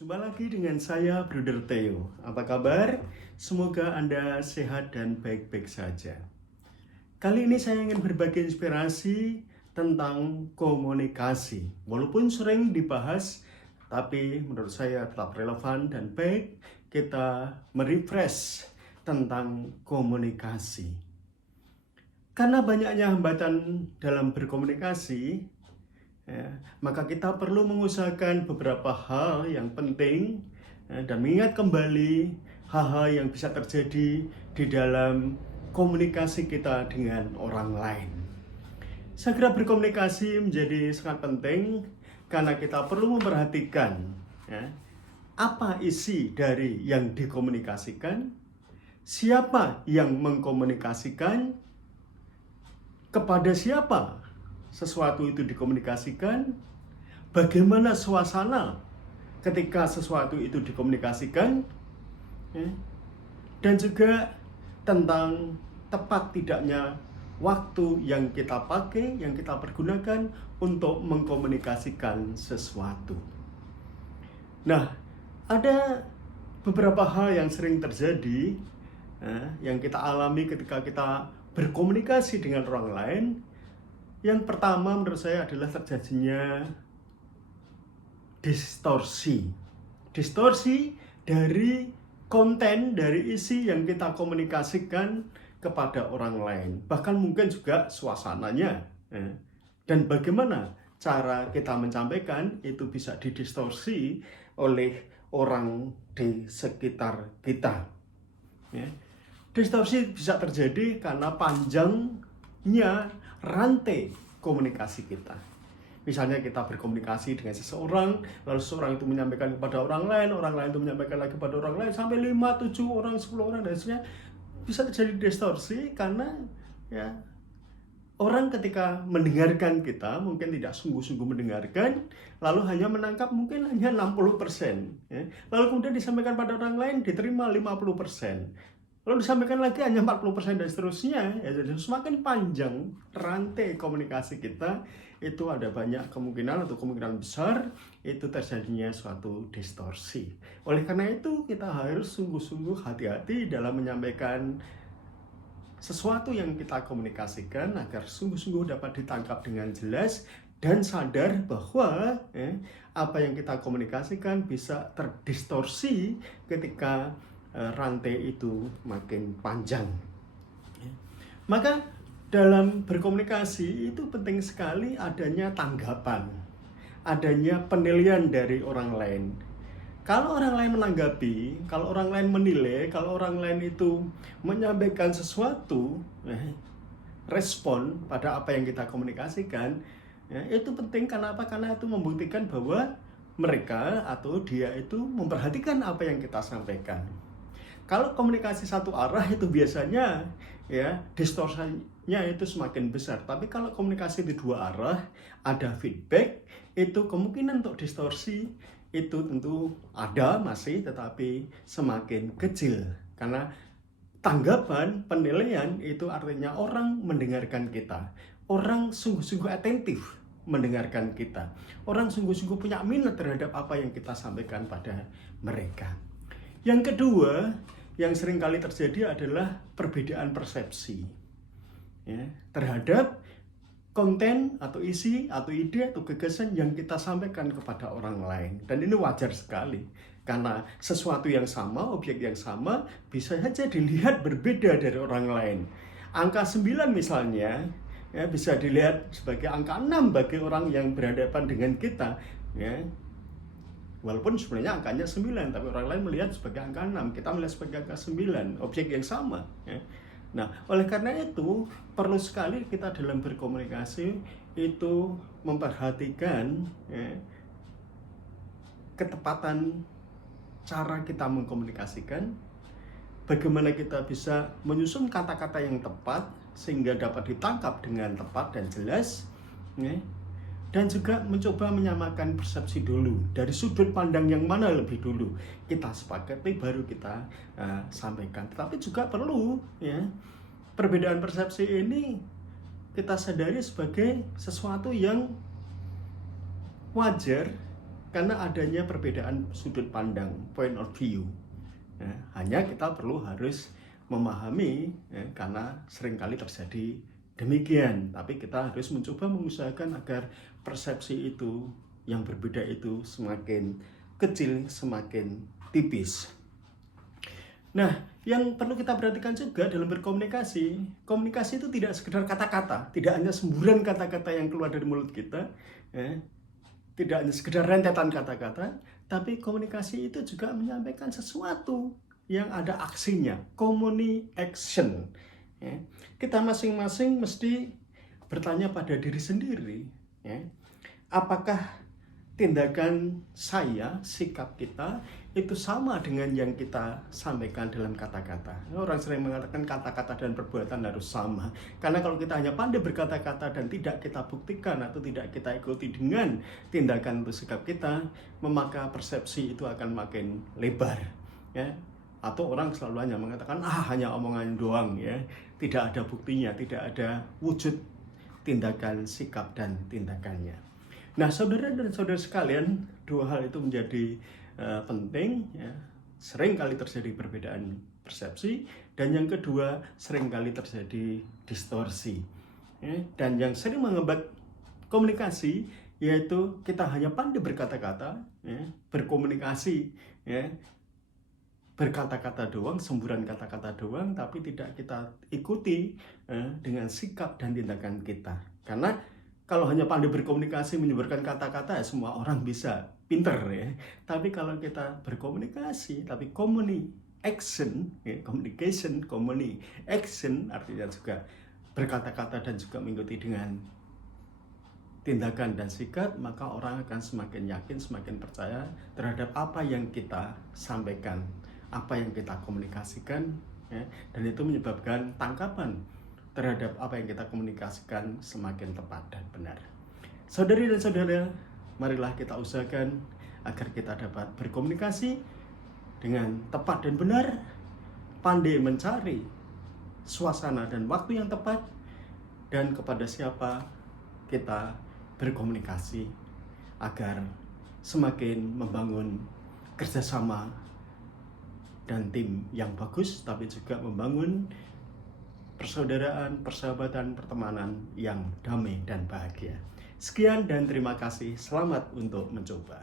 Jumpa lagi dengan saya, Bruder Theo. Apa kabar? Semoga Anda sehat dan baik-baik saja. Kali ini saya ingin berbagi inspirasi tentang komunikasi. Walaupun sering dibahas, tapi menurut saya tetap relevan dan baik kita merefresh tentang komunikasi. Karena banyaknya hambatan dalam berkomunikasi, ya, maka kita perlu mengusahakan beberapa hal yang penting dan mengingat kembali hal-hal yang bisa terjadi di dalam komunikasi kita dengan orang lain. Segera berkomunikasi menjadi sangat penting karena kita perlu memperhatikan ya, apa isi dari yang dikomunikasikan, siapa yang mengkomunikasikan, kepada siapa sesuatu itu dikomunikasikan, bagaimana suasana ketika sesuatu itu dikomunikasikan, ya, dan juga tentang tepat tidaknya waktu yang kita pakai, yang kita pergunakan untuk mengkomunikasikan sesuatu. Nah, ada beberapa hal yang sering terjadi yang kita alami ketika kita berkomunikasi dengan orang lain. Yang pertama menurut saya adalah terjadinya distorsi dari konten, dari isi yang kita komunikasikan kepada orang lain, bahkan mungkin juga suasananya dan bagaimana cara kita menyampaikan itu bisa didistorsi oleh orang di sekitar kita ya. Distorsi bisa terjadi karena panjangnya rantai komunikasi kita. Misalnya kita berkomunikasi dengan seseorang, lalu seseorang itu menyampaikan kepada orang lain itu menyampaikan lagi kepada orang lain, sampai 5, 7 orang, 10 orang, dan sebagainya. Bisa terjadi distorsi karena ya, orang ketika mendengarkan kita mungkin tidak sungguh-sungguh mendengarkan, lalu hanya menangkap mungkin hanya 60%. Ya. Lalu kemudian disampaikan pada orang lain diterima 50%. Lalu disampaikan lagi hanya 40% dan seterusnya. Ya, jadi semakin panjang rantai komunikasi kita, itu ada banyak kemungkinan atau kemungkinan besar itu terjadinya suatu distorsi. Oleh karena itu kita harus sungguh-sungguh hati-hati dalam menyampaikan sesuatu yang kita komunikasikan agar sungguh-sungguh dapat ditangkap dengan jelas dan sadar bahwa apa yang kita komunikasikan bisa terdistorsi ketika rantai itu makin panjang. Maka dalam berkomunikasi itu penting sekali adanya tanggapan, adanya penilaian dari orang lain. Kalau orang lain menanggapi, kalau orang lain menilai, kalau orang lain itu menyampaikan sesuatu, respon pada apa yang kita komunikasikan, itu penting. Karena apa? Karena itu membuktikan bahwa mereka atau dia itu memperhatikan apa yang kita sampaikan. Kalau komunikasi satu arah itu biasanya ya distorsinya itu semakin besar. Tapi kalau komunikasi di dua arah, ada feedback, itu kemungkinan untuk distorsi itu tentu ada masih, tetapi semakin kecil. Karena tanggapan, penilaian itu artinya orang mendengarkan kita. Orang sungguh-sungguh atentif mendengarkan kita. Orang sungguh-sungguh punya minat terhadap apa yang kita sampaikan pada mereka. Yang kedua, yang sering kali terjadi adalah perbedaan persepsi ya, terhadap konten atau isi atau ide atau gagasan yang kita sampaikan kepada orang lain. Dan ini wajar sekali karena sesuatu yang sama, objek yang sama bisa saja dilihat berbeda dari orang lain. Angka 9 misalnya ya, bisa dilihat sebagai angka 6 bagi orang yang berhadapan dengan kita ya. Walaupun sebenarnya angkanya 9, tapi orang lain melihat sebagai angka 6, kita melihat sebagai angka 9, objek yang sama ya. Nah, oleh karena itu perlu sekali kita dalam berkomunikasi itu memperhatikan ya, ketepatan cara kita mengkomunikasikan, bagaimana kita bisa menyusun kata-kata yang tepat sehingga dapat ditangkap dengan tepat dan jelas ya. Dan juga mencoba menyamakan persepsi dulu, dari sudut pandang yang mana lebih dulu kita sepakati baru kita sampaikan. Tetapi juga perlu ya, perbedaan persepsi ini kita sadari sebagai sesuatu yang wajar karena adanya perbedaan sudut pandang, point of view. Ya, hanya kita perlu harus memahami, ya, karena seringkali terjadi demikian. Tapi kita harus mencoba mengusahakan agar persepsi itu yang berbeda itu semakin kecil, semakin tipis. Nah, yang perlu kita perhatikan juga dalam berkomunikasi, komunikasi itu tidak sekedar kata-kata, tidak hanya semburan kata-kata yang keluar dari mulut kita, ya, tidak hanya sekedar rentetan kata-kata, tapi komunikasi itu juga menyampaikan sesuatu yang ada aksinya, communication. Ya. Kita masing-masing mesti bertanya pada diri sendiri, ya, apakah tindakan saya, sikap kita itu sama dengan yang kita sampaikan dalam kata-kata. Orang sering mengatakan kata-kata dan perbuatan harus sama. Karena kalau kita hanya pandai berkata-kata dan tidak kita buktikan atau tidak kita ikuti dengan tindakan atau sikap kita, maka persepsi itu akan makin lebar. Ya. Atau orang selalu hanya mengatakan, hanya omongan doang, ya, tidak ada buktinya, tidak ada wujud tindakan, sikap, dan tindakannya. Nah, saudara dan saudara sekalian, dua hal itu menjadi penting, ya. Sering kali terjadi perbedaan persepsi, dan yang kedua sering kali terjadi distorsi, ya. Dan yang sering menghambat komunikasi yaitu kita hanya pandai berkata-kata, ya, berkomunikasi, ya, berkata-kata doang, semburan kata-kata doang, tapi tidak kita ikuti dengan sikap dan tindakan kita. Karena kalau hanya pandai berkomunikasi, menyebarkan kata-kata, ya semua orang bisa pinter, ya. Tapi kalau kita berkomunikasi, tapi communication, ya, communication, communication artinya juga berkata-kata dan juga mengikuti dengan tindakan dan sikap, maka orang akan semakin yakin, semakin percaya terhadap apa yang kita sampaikan, apa yang kita komunikasikan, ya, dan itu menyebabkan tangkapan terhadap apa yang kita komunikasikan semakin tepat dan benar. Saudari dan saudara, marilah kita usahakan agar kita dapat berkomunikasi dengan tepat dan benar, pandai mencari suasana dan waktu yang tepat, dan kepada siapa kita berkomunikasi agar semakin membangun kerjasama dan tim yang bagus, tapi juga membangun persaudaraan, persahabatan, pertemanan yang damai dan bahagia. Sekian dan terima kasih. Selamat untuk mencoba.